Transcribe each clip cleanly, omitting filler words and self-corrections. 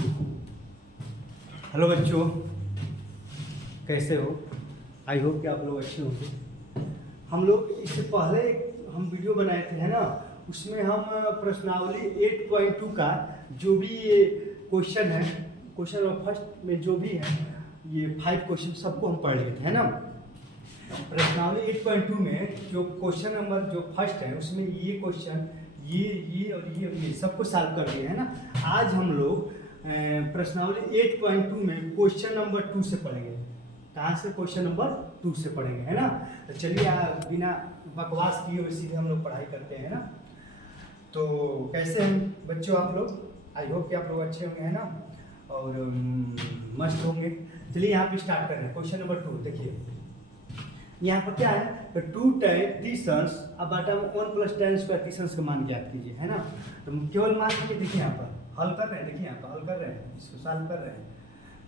Hello बच्चों, कैसे हो? आई होप कि आप लोग अच्छे होंगे। हम लोग इससे पहले हम वीडियो बनाए थे, है ना? उसमें हम प्रश्नावली 8.2 का जो भी ये क्वेश्चन है, क्वेश्चन नंबर फर्स्ट में जो भी है, ये 5 क्वेश्चन सबको हम पढ़ लिए थे, है ना? प्रश्नावली 8.2 में जो क्वेश्चन नंबर जो फर्स्ट है उसमें ये क्वेश्चन ये और ये सबको सॉल्व कर दिए, है ना? आज हम लोग प्रश्नावली 8.2 में क्वेश्चन नंबर 2 से पढ़ेंगे। कहाँ से? क्वेश्चन नंबर 2 से पढ़ेंगे, है ना? तो चलिए बिना बकवास किए हुए सीधे हम लोग पढ़ाई करते हैं, ना? तो कैसे हैं बच्चों आप लोग? आई होप कि आप लोग अच्छे होंगे, है ना? और मस्त होंगे। चलिए यहाँ पे स्टार्ट कर रहे हैं। क्वेश्चन नंबर 2 देखिए, यहाँ पर क्या है? तो 2 tan तीसंस अब बाटा में 1 + tan स्क्वायर तीसंस का मान ज्ञात कीजिए, है ना? तो केवल मान लीजिए, देखिए यहाँ पर हल कर रहे हैं, देखिए यहाँ पर हल कर रहे हैं, इसको सॉल्व कर रहे हैं।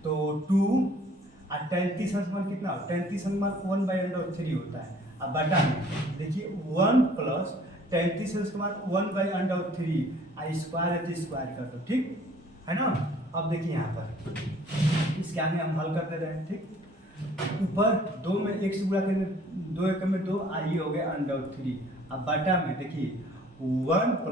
तो 2 और tan तीसंस मान कितना? tan तीसंस मान 1/√3 होता है। अब बाटा में देखिए 1 + tan तीसंस का मान 1/√3 और स्क्वायर है तो स्क्वायर कर दो, ठीक है ना? अब देखिए यहाँ पर इसके आगे हम हल कर दे रहे हैं, ठीक? ऊपर 2 में 1 से गुणा करने 2 एकम में 2 और ये हो गया √3। अब बाटा में देखिए 1 +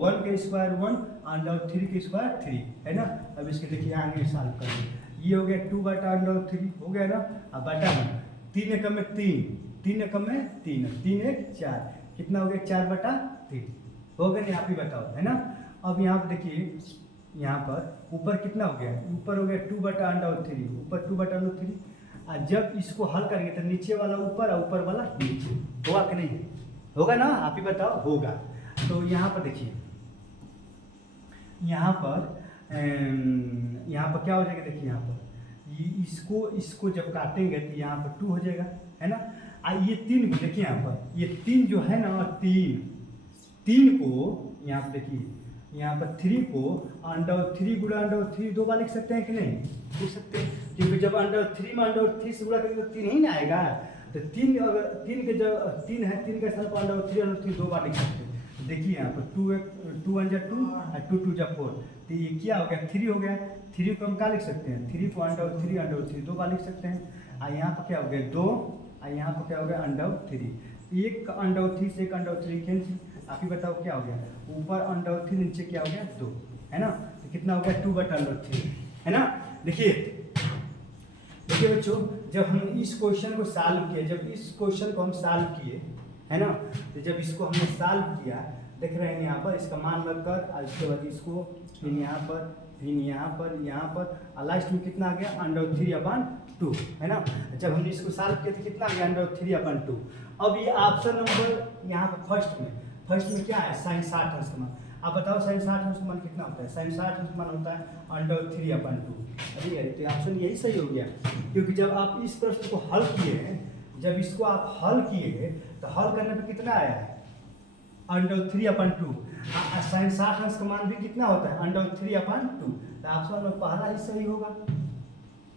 1 का स्क्वायर 1 √3 का स्क्वायर 3, है ना? अब इसके देखिए आगे सॉल्व करेंगे, ये हो गया 2/√3 हो गया ना? अब बाटा में 3 एकम में 3, 3 एकम में 3, 3 1 4, कितना हो गया? 4/3 हो गया नहीं? आप ही बताओ, है ना? अब यहाँ पर देखिए, यहाँ पर ऊपर कितना हो गया? ऊपर हो गया 2/√3, ऊपर 2/√3। और जब इसको हल करेंगे तो नीचे वाला ऊपर और ऊपर वाला नीचे, होगा कि नहीं? होगा ना? आप ही बताओ, होगा। तो यहाँ पर देखिए, यहाँ पर क्या हो जाएगा? देखिए यहाँ पर इसको जब काटेंगे तो यहाँ पर 2 हो जाएगा, है ना? और ये 3 को देखिए, यहाँ पर ये 3 जो है ना, 3 को यहाँ पर देखिए, यहाँ पर 3 को √3 गुणा √3 दो बार लिख सकते हैं कि नहीं? लिख सकते हैं, क्योंकि जब √3 में √3 से गुणा करेंगे तो 3 ही ना आएगा। तो 3 अगर 3 के जब 3 है, 3 के साथ √3 दो बार लिख सकते हैं। देखिए यहाँ पर 2 1 जा 2 और 2 2 जा 4, तो ये क्या हो गया? 3 हो गया। 3 को हम क्या लिख सकते हैं? 3 को √3 दो बार लिख सकते हैं। और यहाँ पर क्या हो गया? 2, और यहाँ पर क्या हो गया? √3। एक √3 से एक √3 कैंसिल। आप ही बताओ क्या हो गया? ऊपर √3 नीचे क्या हो गया? 2, है ना? तो कितना हो गया? 2/√3, है ना? देखिए बच्चों, जब हम इस क्वेश्चन को सॉल्व किए, जब इस क्वेश्चन को हम सॉल्व किए, है ना? तो जब इसको हमने सॉल्व किया, देख रहे हैं यहाँ पर इसका मान रखकर, और इसके बाद इसको फिर यहाँ पर, फिर यहाँ पर, और लास्ट में कितना आ गया? √3/2, है ना? जब हमने इसको सॉल्व किया तो कितना आ गया? √3/2। अब ये ऑप्शन नंबर यहाँ पर फर्स्ट में क्या है? sin 60 अंश का मान। आप बताओ sin 60 अंश का मान कितना होता है? sin 60 अंश का मान होता है √3/2। अरे तो ऑप्शन यही सही हो गया, क्योंकि जब आप इस प्रश्न को हल किए, जब इसको आप हल किए तो हल करने पे कितना आया है? √3/2। sin 60 अंश का मान भी कितना होता है? √3/2। तो ऑप्शन नंबर पहला ही सही होगा,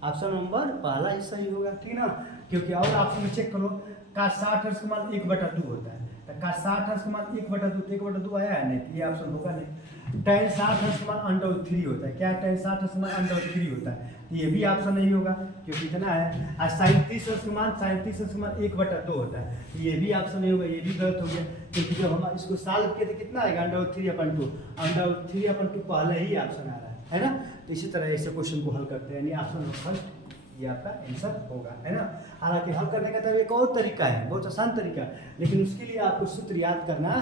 ऑप्शन नंबर पहला ही सही होगा, ठीक ना? क्योंकि और ऑप्शन में चेक करो, cos 60 अंश का मान 1/2 होता है, तो cos 60 अंश का मान 1/2, 1/2 आया है नहीं, तो ये ऑप्शन होगा नहीं। tan 60 अंश का मान √3 होता है, क्या tan 60 अंश का मान √3 होता है, तो ये भी ऑप्शन नहीं होगा, क्योंकि इतना है। और sin 30 अंश का मान 1/2 होता है, तो ये भी ऑप्शन नहीं होगा, ये भी गलत हो गया, क्योंकि जब हम इसको सॉल्व किए तो कितना आएगा? √3/2, √3/2 पहले ही ऑप्शन आ रहा है ना? तो इसी तरह ऐसे क्वेश्चन को हल करते हैं, यानी ऑप्शन नंबर फर्स्ट ये आपका आंसर होगा, है ना? हालांकि हल करने का तो एक और तरीका है, बहुत आसान तरीका, लेकिन उसके लिए आपको सूत्र याद करना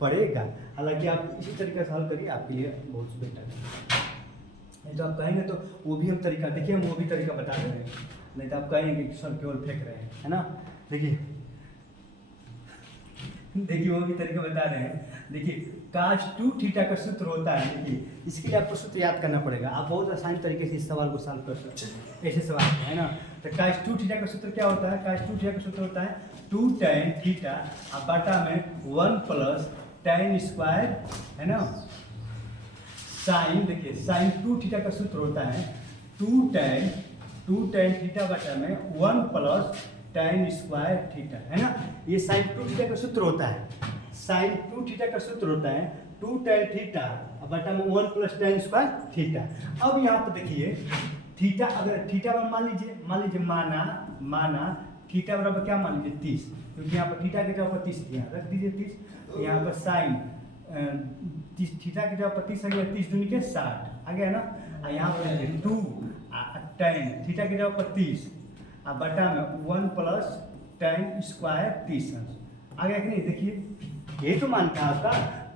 पड़ेगा। हालांकि आप इसी तरीके से हल करिए, आपके लिए बहुत बेटर है। नहीं तो आप कहेंगे तो वो भी हम तरीका, देखिए हम वो भी तरीका बता दे रहे हैं, नहीं तो आप कहेंगे कि सर केवल फेंक रहे हैं, है ना? देखिए वो भी तरीका बता रहे हैं। देखिए cos 2θ का सूत्र होता है, देखिए इसके लिए आपको सूत्र याद करना पड़ेगा। आप बहुत आसान तरीके से इस सवाल को सॉल्व कर सकते हैं, ऐसे सवाल है ना? तो cos 2θ का सूत्र क्या होता है? cos 2θ का सूत्र होता है 2 tan θ और बाटा में 1 + tan स्क्वायर, है ना? sin, देखिए sin 2θ का सूत्र होता है 2 tan θ बाटा में 1 + tan स्क्वायर θ, है ना? ये sin 2θ का सूत्र होता है, sin 2θ का सूत्र होता है 2 tan थीटा बटा में 1 प्लस tan स्क्वायर थीटा। अब यहाँ पर देखिए थीटा, अगर थीटा मान लीजिए माना थीटा बराबर क्या मान लीजिए 30, क्योंकि यहाँ पर थीटा के जगह पर 30 दिया, रख दीजिए 30। यहाँ पर साइन थीटा के जगह पर 30 आ गया, 30 दूनी के 60 आ गया ना। और यहाँ पर 2 tan थीटा के जगह पर 30 बटा में 1 प्लस tan स्क्वायर 30 आ गया कि नहीं। देखिए ये तो मान था आपका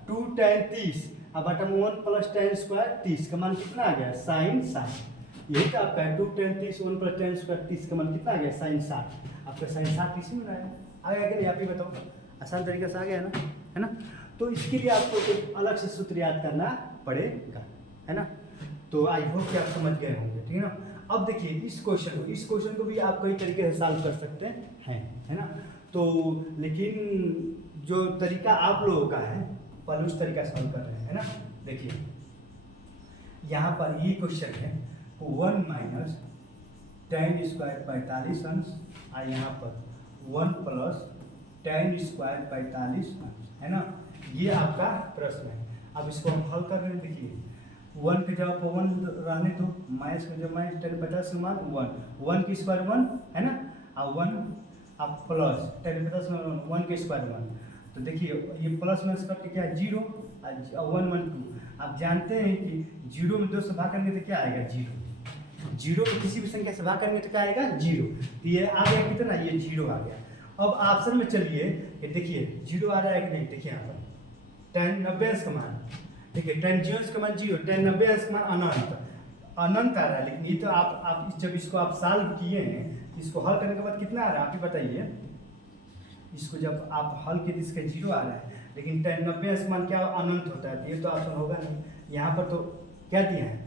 2 tan 30 बटा में 1 प्लस tan स्क्वायर 30 का मान कितना आ गया साइन 60। यही तो आपका 2 tan 30 1 प्लस tan स्क्वायर 30 का मान कितना आ गया साइन 60। आपका साइन 60 इसी में आ गया कि नहीं, आप ही बताओ। आसान तरीके से आ गया ना, है ना। तो इसके लिए आपको एक अलग से सूत्र याद करना पड़ेगा, है ना। तो आई होप कि आप समझ गए होंगे, ठीक है ना। अब देखिए इस क्वेश्चन को भी आप कई तरीके से सॉल्व कर सकते हैं, है ना। तो लेकिन जो तरीका आप लोगों का है पहले उस तरीका से सॉल्व कर रहे हैं, है ना। देखिए यहाँ पर ये क्वेश्चन है 1 माइनस tan स्क्वायर 45 अंश और यहाँ पर 1 प्लस tan स्क्वायर 45 अंश, है ना। ये आपका प्रश्न है। अब इसको हम हल कर रहे हैं। देखिए 1 के जगह पर 1 रहने दो, माइनस के जगह माइनस tan 50 का मान 1 की स्क्वायर 1, है ना। और 1 अब प्लस tan 50 का 1 के स्क्वायर 1। तो देखिए ये प्लस माइनस करके क्या है 0 और 1 1 2। आप जानते हैं कि 0 में 2 से भाग करेंगे तो क्या आएगा 0। 0 में किसी भी संख्या से भाग करेंगे तो क्या आएगा 0। तो ये आ गया कितना, ये 0 आ गया। अब ऑप्शन में चलिए ये देखिए 0 आ रहा है कि नहीं। देखिए यहाँ पर tan 90 अंश का मान, देखिए tan 0 अंश का मान 0, tan 90 अंश का मान अनंत आ रहा है। लेकिन ये तो आप जब इसको आप सॉल्व किए हैं, इसको हल करने के बाद कितना आ रहा है आप ही बताइए। इसको जब आप हल किए इसका 0 आ रहा है, लेकिन tan 90 अंश का मान क्या अनंत होता है, ये तो ऑप्शन होगा नहीं। यहाँ पर तो क्या दिया है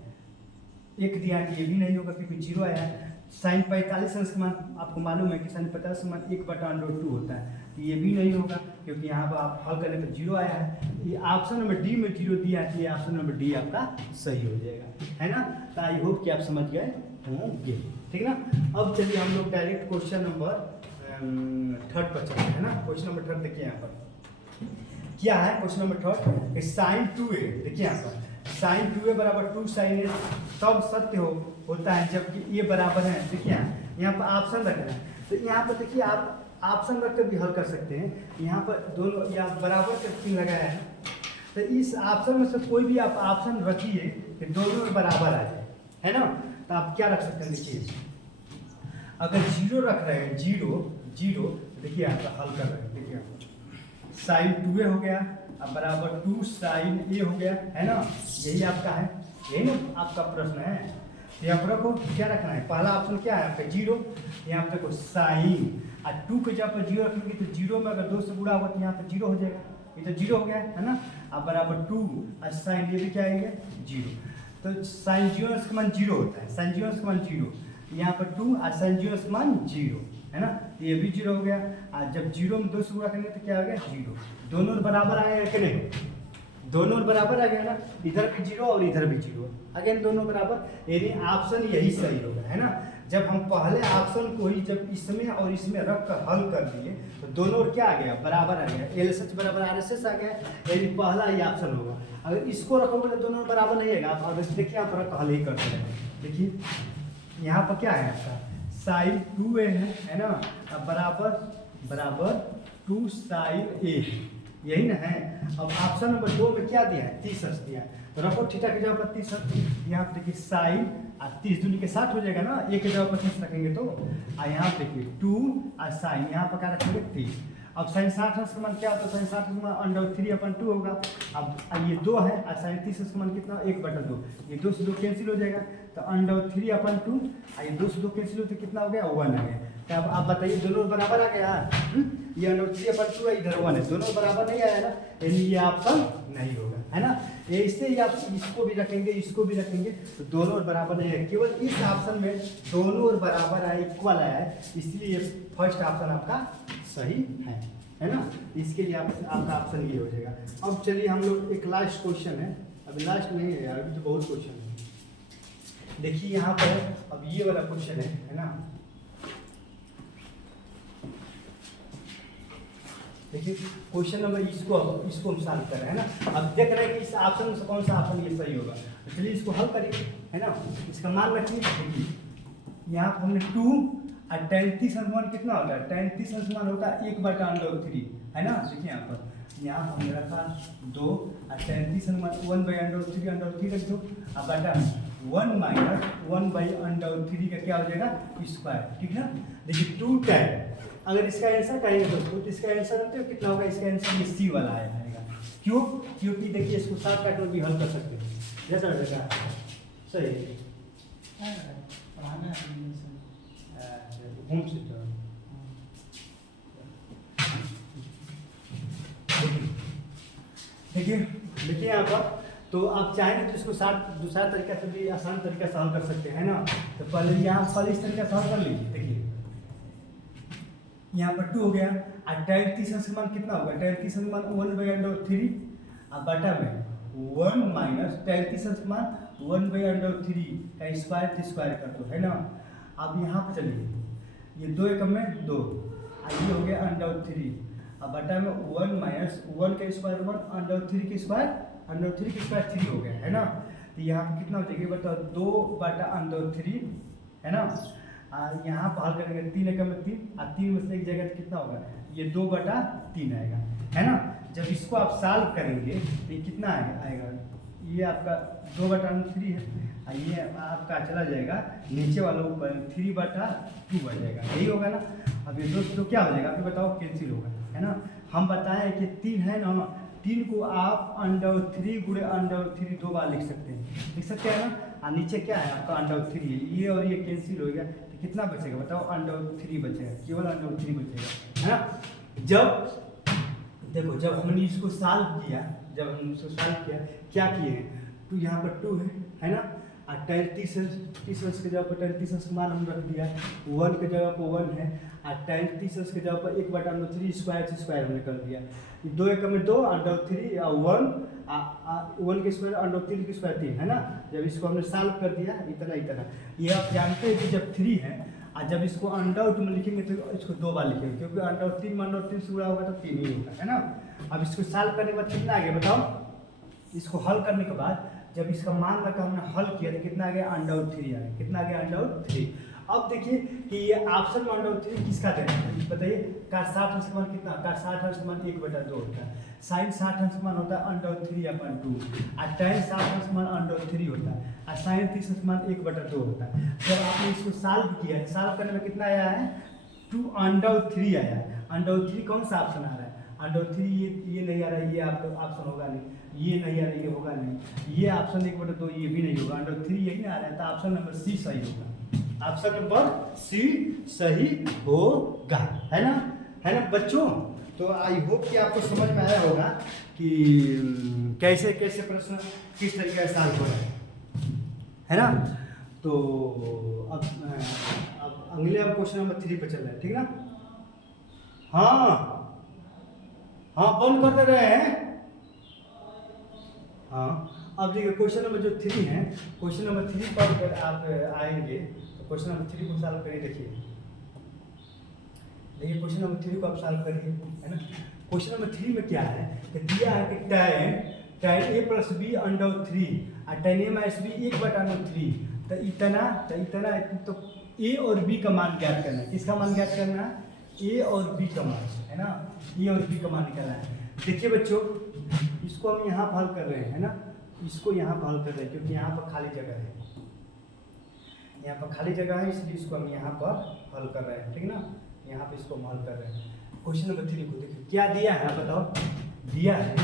1 दिया है, ये भी नहीं होगा क्योंकि 0 आया है। साइन 45 अंश का मान आपको मालूम है कि साइन 50 का मान 1/√2 होता है, तो ये भी नहीं होगा क्योंकि यहाँ पर आप हल करने पर 0 आया है। ये ऑप्शन नंबर डी में 0 दिया है, ये ऑप्शन नंबर डी आपका सही हो जाएगा, है ना। तो आई होप कि आप समझ गए होंगे, ठीक ना। अब चलिए हम लोग डायरेक्ट क्वेश्चन नंबर 3 पर चलते हैं ना। क्वेश्चन नंबर 3 देखिए यहाँ पर क्या है। क्वेश्चन नंबर 3 साइन 2a, देखिए यहाँ पर साइन 2a बराबर 2 साइन a तब सत्य होता है जबकि ये बराबर है। देखिए यहाँ पर ऑप्शन रखना है, तो यहाँ पर देखिए आप ऑप्शन रख कर भी हल कर सकते हैं। यहाँ पर दोनों या बराबर का चिन्ह लगाया है, तो इस ऑप्शन में से कोई भी आप ऑप्शन रखिए कि दोनों बराबर आ जाए, है ना। तो आप क्या रख सकते हैं, देखिए अगर 0 रख रहे हैं 0 देखिए आप हल कर रहे हैं। देखिए साइन 2a हो गया अब बराबर 2 साइन a हो गया, है ना। यही आपका है, यही ना आपका प्रश्न है। तो यहाँ पर रखो क्या रखना है, पहला ऑप्शन क्या है आपका 0। यहाँ पर देखो साइन और 2 के जगह पर 0 रखेंगे तो 0 में अगर 2 से गुणा होगा तो यहाँ पर 0 हो जाएगा, ये तो 0 हो गया है ना। अब बराबर 2 और साइन ये भी क्या आएगा 0। तो साइन 0 का मान 0 होता है, साइन 0 का मान 0, यहाँ पर 2 और साइन 0 का मान 0, है ना। तो ये भी 0 हो गया। और जब 0 में 2 से गुणा करेंगे तो क्या आ गया 0। दोनों बराबर आएगा कि नहीं, दोनों बराबर आ गया ना। इधर भी 0 और इधर भी 0 अगेन दोनों बराबर, यानी ऑप्शन यही सही होगा, है ना। जब हम पहले ऑप्शन को ही जब इसमें और इसमें रख कर हल कर दिए तो दोनों क्या आ गया बराबर आ गया, LHS बराबर RHS आ गया, यानी पहला ही ऑप्शन होगा। अगर इसको रखोगे तो दोनों बराबर नहीं है। आप अगर देखिए आप रख हल ही करते हैं। देखिए यहाँ पर क्या है आपका साइन 2a है ना, अब बराबर 2 साइन a, यही ना है। अब ऑप्शन नंबर 2 में क्या दिया है 30 अंश दिया है, तो रखो थीटा की जगह पर 30 अंश। यहाँ पे देखिए साइन और 30 दूनी के 60 हो जाएगा ना, एक की जगह पर 30 रखेंगे तो। और यहाँ पे देखिए 2 और साइन यहाँ पर क्या रखेंगे 30। अब साइन 60 अंश का मान क्या होता है, साइन 60 का मान √3/2 होगा। अब ये 2 है और साइन 30 अंश का मान कितना 1/2, ये 2 से 2 कैंसिल हो जाएगा तो √3/2 और ये 2 से 2 कैंसिल हो तो कितना हो गया 1 आ गया। तो अब आप बताइए दोनों बराबर आ गया, ये √3/2 है, इधर 1 है, दोनों बराबर नहीं आया ना, यानी ये ऑप्शन नहीं होगा, है ना। ये इससे ही आप इसको भी रखेंगे इसको भी रखेंगे तो दोनों और बराबर नहीं है। केवल इस ऑप्शन में दोनों और बराबर आए, इक्वल आया है, इसलिए फर्स्ट ऑप्शन आपका सही है ना। इसके लिए आपका ऑप्शन ये हो जाएगा। अब चलिए हम लोग एक लास्ट क्वेश्चन है, अभी लास्ट नहीं है यार, अभी तो बहुत क्वेश्चन है। देखिए यहाँ पर अब ये वाला क्वेश्चन है ना। देखिए क्वेश्चन नंबर इसको हम सॉल्व कर रहे हैं ना। अब देख रहे हैं कि इस ऑप्शन में से कौन सा ऑप्शन ये सही होगा, तो चलिए इसको हल करिए, है ना। इसका मान रखिए, देखिए यहाँ पर हमने 2 और tan 30 अनुमान कितना होता है, tan 30 अनुमान होता है 1/√3, है ना। देखिए यहाँ हमने रखा 2 और tan 30 अनुमान 1/√3 रख दो, अब बटा 1 माइनस 1/√3 का क्या हो जाएगा स्क्वायर, ठीक ना। देखिए 2 tan, अगर इसका आंसर कहेंगे दोस्तों तो इसका आंसर जानते हो कितना होगा, इसका आंसर ये सी वाला आएगा। क्यों? क्योंकि देखिए इसको शॉर्टकट में भी हल कर सकते हैं, जैसा रहेगा सही होम से। देखिए यहाँ पर तो आप चाहेंगे तो इसको दूसरा तरीका से भी आसान तरीका से हल कर सकते हैं ना। तो पहले इस तरीका से हल कर लीजिए। देखिए यहाँ पर 2 हो गया और tan 30 का मान कितना होगा, tan 30 का मान 1/√3 और बटा में 1 माइनस tan 30 का मान 1/√3 का स्क्वायर कर दो, है ना। अब यहाँ पर चलिए, ये 2 एकम में 2 और ये हो गया √3 और बटा में 1 माइनस 1 का स्क्वायर 1 √3 के स्क्वायर 3 हो गया, है ना। तो यहाँ पर कितना हो जाएगा बताओ, 2/√3, है ना। यहाँ पर हल करेंगे 3 एकम में 3 और 3 में से एक जगह कितना होगा, ये 2/3 आएगा, है ना। जब इसको आप सॉल्व करेंगे तो ये कितना आएगा, ये आपका 2/3 है और ये आपका चला जाएगा नीचे वाला ऊपर 3/2 आ जाएगा, यही होगा ना। अब ये दोस्तों क्या हो जाएगा, आप बताओ कैंसिल होगा, है ना। हम बताएं कि 3 है ना, 3 को आप √3 गुणे √3 2 बार लिख सकते हैं ना। और नीचे क्या है आपका √3 है, ये और ये कैंसिल हो गया, तो कितना बचेगा बताओ, √3 बचेगा, केवल √3 बचेगा, है ना। जब देखो जब हमने इसको सॉल्व किया, क्या किए हैं, तो यहाँ पर 2 है ना। और tan 30 के जगह पर tan 30 का मान हम रख दिया, 1 के जगह पर 1 है और tan 30 के जगह पर 1/√3 स्क्वायर हमने कर दिया। 2 एकम में 2 √3 और 1 के स्क्वायर √3 के स्क्वायर 3, है ना। जब इसको हमने सॉल्व कर दिया इतना ये आप जानते हैं कि जब 3 है और जब इसको अंडर में लिखेंगे तो इसको 2 बार लिखेंगे, क्योंकि √3 में √3 से जुड़ा होगा तो 3 ही होगा, है ना। अब इसको सॉल्व करने के बाद कितना आ गया बताओ, इसको हल करने के बाद जब इसका मान रखा हमने हल किया तो कितना आ गया, √3 आ गया, कितना आ गया √3। अब देखिए कि ये ऑप्शन में √3 किसका देना है बताइए, का 60 अंश का मान कितना, का 60 अंश का मान 1/2 होता है, sin 60 अंश का मान होता है √3/2 और tan 60 अंश का मान √3 होता है और sin 30 अंश का मान 1/2 होता है। जब आपने इसको सॉल्व किया, सॉल्व करने में कितना आया है, 2√3 आया है। √3 कौन सा ऑप्शन आ रहा है, √3 ये नहीं आ रहा है, ये ऑप्शन होगा नहीं, ये नहीं आ रहा है, ये होगा नहीं, ये ऑप्शन 1/2 ये भी नहीं होगा, √3 यही ना आ रहा है, तो ऑप्शन नंबर सी सही होगा, ऑप्शन नंबर सी सही होगा, है ना बच्चों। तो आई होप कि आपको समझ में आया होगा कि कैसे कैसे प्रश्न किस तरीके से सॉल्व हो रहा है ना। तो अब अगले हम क्वेश्चन नंबर 3 पे चल रहे हैं, ठीक ना। हाँ बंद कर दे रहे हैं। हाँ अब देखिए क्वेश्चन नंबर जो 3 है, क्वेश्चन नंबर 3 पर आप आएंगे तो क्वेश्चन नंबर 3 को सॉल्व करिए। देखिए क्वेश्चन नंबर 3 को आप सॉल्व करिए, है ना। क्वेश्चन नंबर 3 में क्या है कि दिया है कि tan a + b √3 और tan a - b 1/√3, तो इतना तो a और b का मान ज्ञात करना है। किसका मान ज्ञात करना है, a और b का मान, है ना। a और b का मान निकालना है। देखिए बच्चों इसको हम यहाँ पर हल कर रहे हैं, है ना, इसको यहाँ पर हल कर रहे हैं क्योंकि यहाँ पर खाली जगह है, यहाँ पर खाली जगह है, इसलिए इसको हम यहाँ पर हल कर रहे हैं, ठीक ना। यहाँ पे इसको हम हल कर रहे हैं। क्वेश्चन नंबर 3 को देखिए क्या दिया है, बताओ। दिया है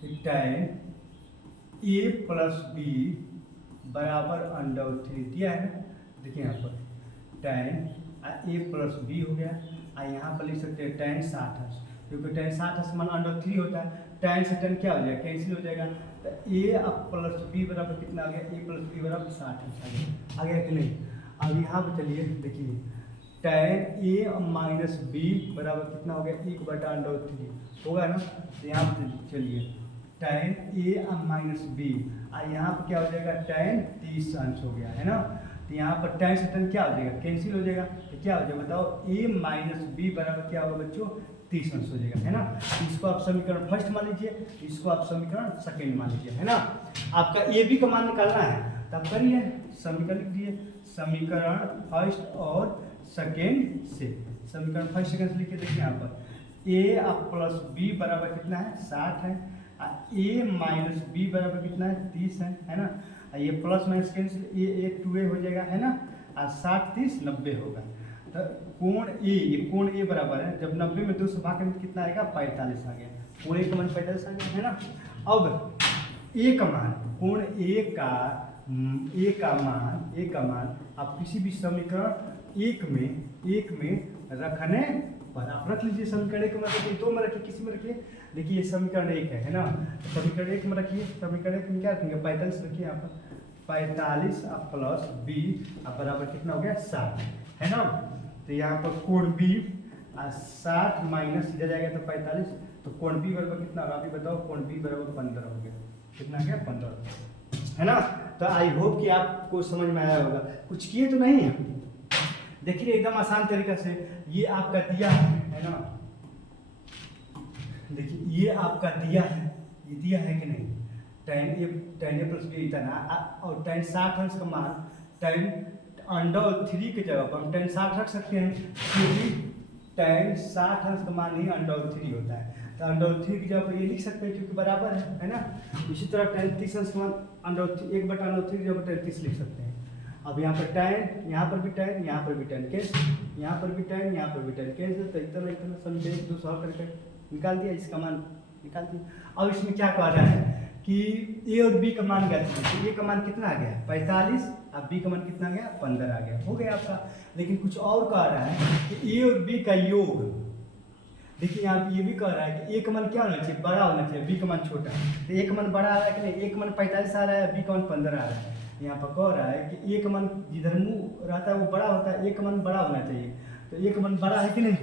कि tan a + b = √3 दिया है ना। देखिए यहाँ पर tan a + b हो गया और यहाँ पर लिख सकते हैं tan 60 अंश, क्योंकि tan 60 अंश मान √3 होता है, tan से tan क्या हो जाएगा, कैंसिल हो जाएगा। तो a + b बराबर कितना आ गया, a + b बराबर 60 आ गया कि नहीं। अब यहाँ पर चलिए देखिए tan a - b बराबर कितना हो गया, 1/√3 होगा ना। तो यहाँ पर चलिए tan a - b और यहाँ पर क्या हो जाएगा, tan 30 अंश हो गया, है ना। तो यहाँ पर tan से tan क्या हो जाएगा, कैंसिल हो जाएगा। तो क्या हो जाएगा बताओ, a - b बराबर क्या होगा बच्चों, 30 अंश हो जाएगा, है ना। इसको आप समीकरण फर्स्ट मान लीजिए, इसको आप समीकरण सेकेंड मान लीजिए, है ना। आपका ए बी का मान निकालना है, तब करिए समीकरण लिख दिए, समीकरण फर्स्ट और सेकेंड से, समीकरण फर्स्ट सेकेंड से लिखिए। देखिए यहाँ पर ए प्लस बी बराबर कितना है 60 है, ए माइनस बी बराबर कितना है 30 है ना। ये प्लस माइनस कैंसिल, ए 2a हो जाएगा, है ना। और 60 30 90 होगा। तो कोण ए, ये कोण ए बराबर है, जब 90 में 2 से भाग करें कितना आएगा 45 आ गया, कोण ए का मान 45 आ गया, है ना। अब ए का मान, कोण ए का मान आप किसी भी समीकरण एक में रखने पर आप रख लीजिए। समीकरण एक में रखिए, दो में रखिए, किसी में रखिए। देखिए ये समीकरण एक है ना, तो समीकरण एक में रखिए, समीकरण एक में क्या रखेंगे 45 रखिए यहाँ पर, 45 प्लस बी अब बराबर कितना हो गया 60, है ना। तो यहाँ पर कोण बी 60 माइनस इधर जाएगा तो 45, तो कोण बी बराबर कितना होगा अभी बताओ, कोण बी बराबर 15 हो गया, कितना गया 15, है ना। तो आई होप कि आपको समझ में आया होगा, कुछ किए तो नहीं है। देखिए एकदम आसान तरीका से ये आपका दिया है ना, देखिए ये आपका दिया है, ये दिया है कि नहीं, tan a प्लस बी इतना, और tan 60 अंश का मान tan √3 की जगह पर हम tan 60 रख सकते हैं, क्योंकि tan 60 अंश का मान ही √3 होता है, तो √3 की जगह पर ये लिख सकते हैं क्योंकि बराबर है ना। इसी तरह tan 30 अंश का मान √1/√3 की जगह पर tan 30 लिख सकते हैं। अब यहाँ पर tan, यहाँ पर भी tan, यहाँ पर भी tan कैंसिल, यहाँ पर भी tan, यहाँ पर भी tan कैंसिल, तो इतना समझे एक दो सॉल्व करके निकाल दिया, इसका मान निकाल दिया। अब इसमें क्या कह रहा है कि ए और बी का मान ज्ञात कीजिए, तो ए का मान कितना आ गया 45, अब बी का मान कितना आ गया 15 आ गया, हो गया आपका। लेकिन कुछ और कह रहा है कि ए और बी का योग, देखिए यहाँ ये भी कह रहा है कि ए का मान क्या होना चाहिए, बड़ा होना चाहिए, बी का मान छोटा, तो ए का मान बड़ा आ रहा है कि नहीं, ए का मान 45 आ रहा है, बी का मान 15 आ रहा है। यहाँ पर कह रहा है कि ए का मान जिधर मुँह रहता है वो बड़ा होता है, ए का मान बड़ा होना चाहिए, तो ए का मान बड़ा है कि नहीं,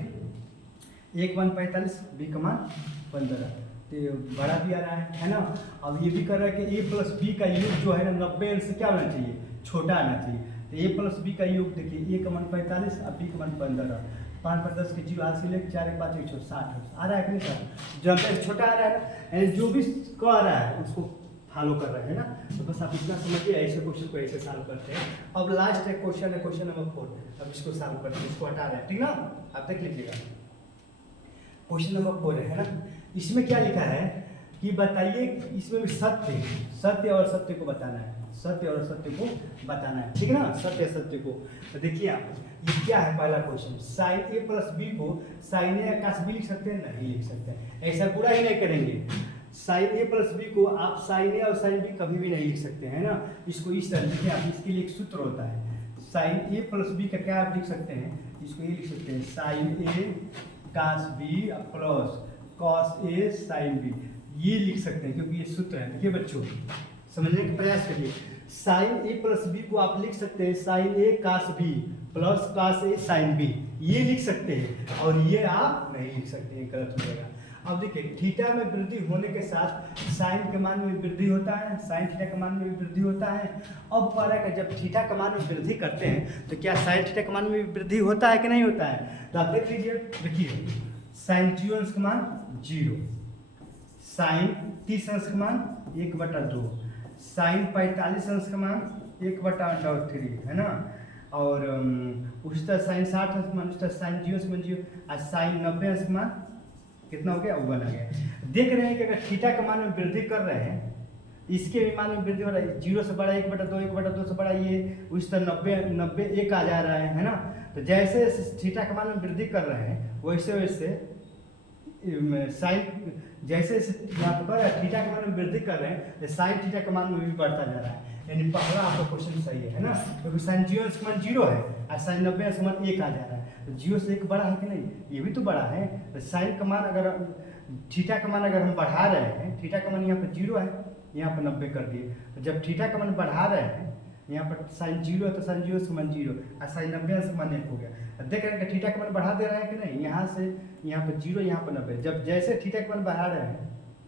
ए का मान 45, बी का मान 15, तो बड़ा भी आ रहा है ना। अब ये भी कर रहा है कि ए प्लस बी का योग जो है ना 90 अंश से क्या होना चाहिए, छोटा आना चाहिए, तो ए प्लस बी का योग देखिए, ए का मान 45 और बी का मान 15, 5 पर 10 के जीरो हाथ से ले 4 1 5 1 60 आ रहा है कि नहीं सर, जब छोटा आ रहा है ना, यानी जो भी कह रहा है उसको फॉलो कर रहे हैं ना। तो बस आप इतना समझिए, ऐसे क्वेश्चन को ऐसे सॉल्व करते हैं। अब लास्ट है क्वेश्चन नंबर 4, अब इसको सॉल्व करते हैं, इसको हटा रहे हैं, ठीक ना, आप देख लीजिएगा। क्वेश्चन नंबर 4 है ना, इसमें क्या लिखा है कि बताइए, इसमें भी सत्य और सत्य को बताना है, सत्य और सत्य को बताना है, ठीक है ना, सत्य सत्य को। तो देखिए आप, ये क्या है पहला क्वेश्चन, साइन ए प्लस बी को साइन ए आकाश बी लिख सकते हैं, नहीं लिख सकते हैं, ऐसा पूरा ही नहीं करेंगे। साइन ए प्लस बी को आप साइन ए और साइन बी कभी भी नहीं लिख सकते हैं ना, इसको इस तरह लिखिए आप, इसके लिए एक सूत्र होता है, साइन ए प्लस बी का क्या आप लिख सकते हैं, इसको ये लिख सकते हैं sign A cos B plus cos A sine B, ये लिख सकते हैं क्योंकि ये सूत्र है। देखिए बच्चों समझने का प्रयास करिए, साइन ए प्लस बी को आप लिख सकते हैं sign A cos B plus cos A sine B, ये लिख सकते हैं, और ये आप नहीं लिख सकते हैं, गलत हो जाएगा। अब देखिए थीटा में वृद्धि होने के साथ साइन के मान में वृद्धि होता है, साइन थीटा के मान में भी वृद्धि होता है। अब कह रहा है कि जब थीटा के मान में वृद्धि करते हैं तो क्या साइन थीटा के मान में भी वृद्धि होता है कि नहीं होता है, तो आप देख लीजिए, देखिए साइन 0 अंश का मान 0, साइन 30 अंश का मान 1/2, साइन 45 अंश का मान 1/√3, है ना। और उस तरह साइन 60 अंश का मान, उस तरह साइन 0 अंश का मान 0, और साइन 90 अंश का मान कितना हो गया 1 आ गया। देख रहे हैं कि अगर थीटा के मान में वृद्धि कर रहे हैं, इसके भी मान में वृद्धि हो रहा है, 0 से बड़ा 1/2, 1/2 से बड़ा ये, उस तरह 90 1 आ जा रहा है ना। तो जैसे थीटा के मान में वृद्धि कर रहे हैं वैसे वैसे साइन, जैसे यहाँ पर थीटा के मान में वृद्धि कर रहे हैं तो साइन थीटा के मान में भी बढ़ता जा रहा है, यानी पहला आपका क्वेश्चन सही है ना, क्योंकि साइन 0 अंश का मान 0 है और साइन 90 अंश का मान 1 आ जा रहा है, तो 0 से 1 बड़ा है कि नहीं, ये भी तो बड़ा है। तो साइन का मान अगर थीटा का मान अगर हम बढ़ा रहे हैं, थीटा का मान यहाँ पर 0 है, यहाँ पर 90 कर दिए, तो जब थीटा का मान बढ़ा रहे हैं, यहाँ पर साइन 0 है तो साइन 0 का मान 0 और साइन 90 अंश का मान 1 हो गया। देख रहे हैं कि थीटा का मान बढ़ा दे रहे हैं कि नहीं, यहाँ से यहाँ पर 0, यहाँ पर 90, जब जैसे थीटा का मान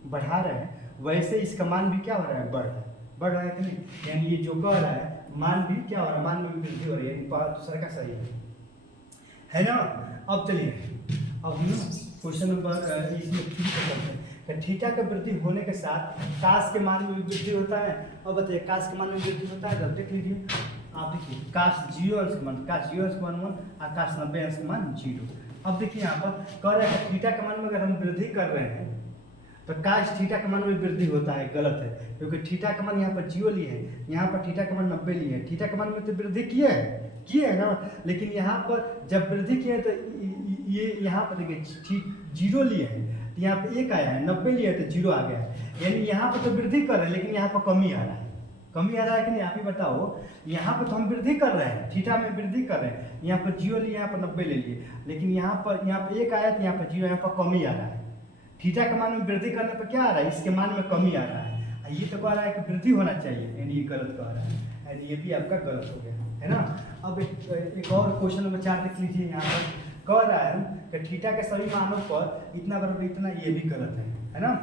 बढ़ा रहे हैं वैसे इसका मान भी क्या हो रहा है, बढ़ रहा है कि नहीं, यानी ये जो कह रहा है मान भी क्या हो रहा है, मान में भी वृद्धि हो रही है, दूसरा का सही है ना। अब चलिए, अब क्वेश्चन नंबर इसमें 3 पे करते हैं कि थीटा का वृद्धि होने के साथ काश के मान में भी वृद्धि होता है। अब बताइए काश के मान में वृद्धि होता है, तब देख लीजिए आप। देखिए काश 0 अंश का मान, काश 0 अंश का मान 1 और काश 90 अंश का मान 0। अब देखिए यहाँ पर कह रहा है थीटा के मान में अगर हम वृद्धि कर रहे हैं तो काश थीटा के मान में वृद्धि होता है, गलत है, क्योंकि थीटा का मान यहाँ पर 0 लिए है, यहाँ पर थीटा का मान 90 लिए है। थीटा के मान में तो वृद्धि किए है ना, लेकिन यहाँ पर जब वृद्धि किए तो ये यहाँ पर देखिए 0 लिए है, यहाँ पे 1 आया है, 90 लिए है तो 0 आ गया है। यानी यहाँ पर तो वृद्धि कर रहे हैं लेकिन यहाँ पर कमी आ रहा है। कमी आ रहा है कि नहीं आप ही बताओ। यहाँ पर तो हम वृद्धि कर रहे हैं, थीटा में वृद्धि कर रहे हैं, यहाँ पर 0 लिए, यहाँ पर 90 ले लिए, लेकिन यहाँ पर 1 आया तो यहाँ पर 0, यहाँ पर कमी आ रहा है। थीटा के मान में वृद्धि करने पर क्या आ रहा है, इसके मान में कमी आ रहा है। ये तो कह रहा है कि वृद्धि होना चाहिए, यानी ये गलत कह रहा है, यानी ये भी आपका गलत हो गया है ना। अब एक और क्वेश्चन नंबर 4 देख लीजिए। यहाँ पर कह रहा है कि थीटा के सभी मानों पर इतना बराबर इतना, ये भी गलत है ना।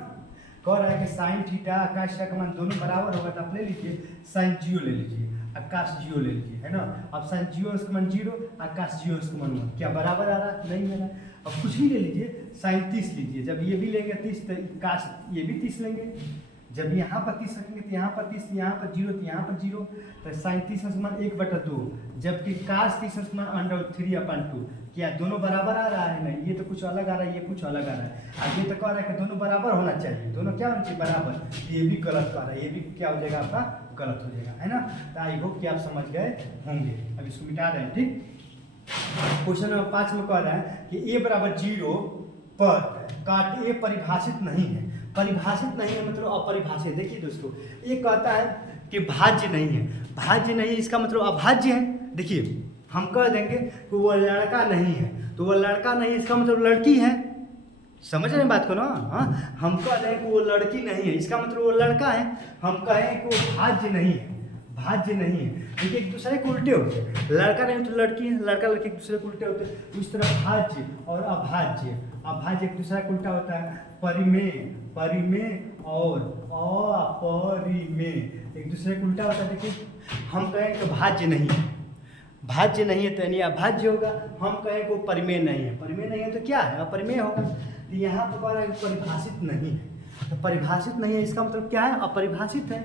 कह रहा है कि साइन थीटा आकाश थीटा का मान दोनों बराबर होगा, तो आप ले लीजिए साइन 0 ले लीजिए, आकाश 0 ले लीजिए, है ना। अब साइन 0 अंश का मान 0, आकाश 0 अंश का मान 1, क्या बराबर आ रहा है? नहीं है ना। अब कुछ भी ले लीजिए, साइन 30 लीजिए, जब ये भी लेंगे 30 तो काश ये भी 30 लेंगे, जब यहाँ पर 30 रखेंगे तो यहाँ पर 30, यहाँ पर 0 तो यहाँ पर 0, तो साइन 30 अंश का मान 1/2, जबकि काश 30 अंश का मान √3/2। क्या दोनों बराबर आ रहा है? नहीं, ये तो कुछ अलग आ रहा है, ये कुछ अलग आ रहा है। अब ये तो कह रहा है कि दोनों बराबर होना चाहिए, दोनों क्या होना चाहिए? बराबर। ये भी गलत कह रहा है, ये भी क्या हो जाएगा आपका? गलत हो जाएगा, है ना। तो आई होप कि आप समझ गए होंगे। अब इसको मिटा रहे हैं, ठीक। क्वेश्चन नंबर 5 में कह रहा है कि a = 0 पर काट a परिभाषित नहीं है। परिभाषित नहीं है मतलब अपरिभाषित। देखिए दोस्तों, ये कहता है कि भाज्य नहीं है। भाज्य नहीं है इसका मतलब अभाज्य है। देखिए हम कह देंगे कि वो लड़का नहीं है, तो वो लड़का नहीं इसका मतलब लड़की है। समझ रहे हैं बात को ना? हाँ, हम कह दें कि वो लड़की नहीं है, इसका मतलब वो लड़का है। हम कहें कि वो भाज्य नहीं है, भाज्य नहीं है। देखिए एक दूसरे के उल्टे होते हैं, लड़का नहीं तो लड़की है, लड़का लड़की एक दूसरे के उल्टे होते हैं। उस तरह भाज्य और अभाज्य, अभाज्य एक दूसरे का उल्टा होता है। परिमेय, परिमेय और अपरिमेय एक दूसरे का उल्टा होता है। देखिए हम कहें कि भाज्य नहीं है, भाज्य नहीं है तो यानी अभाज्य होगा। हम कहें कि वो परिमेय नहीं है, परिमेय नहीं है तो क्या है? अपरिमेय होगा। तो यहाँ पर कह रहा है कि परिभाषित नहीं है, तो परिभाषित नहीं है इसका मतलब क्या है? अपरिभाषित है।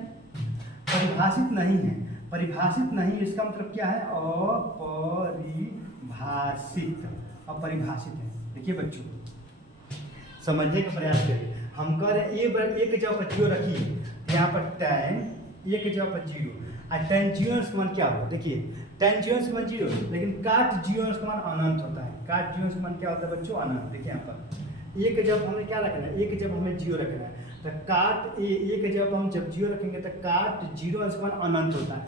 परिभाषित नहीं है, परिभाषित नहीं इसका मतलब क्या है? अपरिभाषित, अपरिभाषित है। देखिए बच्चों समझने का प्रयास करिए। हम कह रहे हैं एक जगह पर 0 रखिए, यहाँ पर tan एक जगह पर 0 और tan 0 अंश का मान क्या होगा? देखिए tan 0 अंश का मान 0, लेकिन काट 0 अंश का मान अनंत होता है। काट 0 अंश का मान क्या होता है बच्चों? अनंत। देखिए यहाँ पर एक जब हमें क्या रखना है? एक जब हमें 0 रखना है, तो काट एक जब हम जब 0 रखेंगे तो काट 0 अंश का मान अनंत होता है।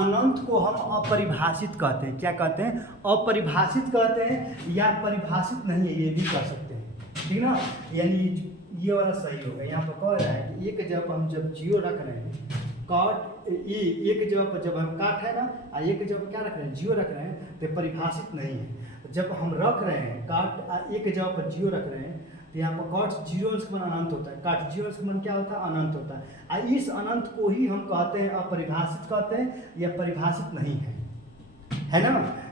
अनंत को हम अपरिभाषित कहते हैं। क्या कहते हैं? अपरिभाषित कहते हैं, या परिभाषित नहीं है ये भी कह सकते हैं, ठीक ना। यानी ये वाला सही होगा। यहाँ पर कह रहा है कि एक जब हम जब 0 रख रहे हैं, काट एक जगह पर जब हम काट है ना, एक जगह पर क्या रख रहे हैं? 0 रख रहे हैं, तो परिभाषित नहीं है। जब हम रख रहे हैं काट एक जगह पर 0 रख रहे हैं, तो यहाँ पर काट 0 अंश का मान अनंत होता है। काट 0 अंश का मान क्या होता है? अनंत होता है। और इस अनंत को ही हम कहते हैं अपरिभाषित कहते हैं, या परिभाषित नहीं है ना।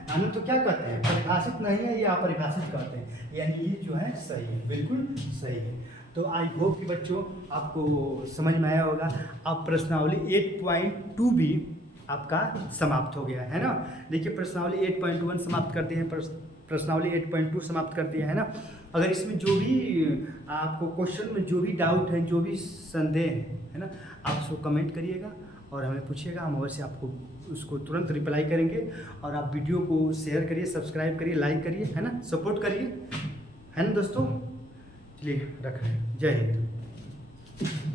अनंत तो क्या कहते हैं? परिभाषित नहीं है या अपरिभाषित कहते हैं। यानी ये जो है सही है, बिल्कुल सही है। तो आई होप कि बच्चों आपको समझ में आया होगा। अब प्रश्नावली 8.2 भी आपका समाप्त हो गया है ना। देखिए प्रश्नावली 8.1 समाप्त कर दी है, प्रश्नावली 8.2 समाप्त कर दिया है ना। अगर इसमें जो भी आपको क्वेश्चन में जो भी डाउट है, जो भी संदेह है ना, आप उसको कमेंट करिएगा और हमें पूछिएगा। हम अवश्य आपको उसको तुरंत रिप्लाई करेंगे। और आप वीडियो को शेयर करिए, सब्सक्राइब करिए, लाइक करिए, है ना, सपोर्ट करिए, है ना दोस्तों। चलिए रख रहे हैं। जय हिंद।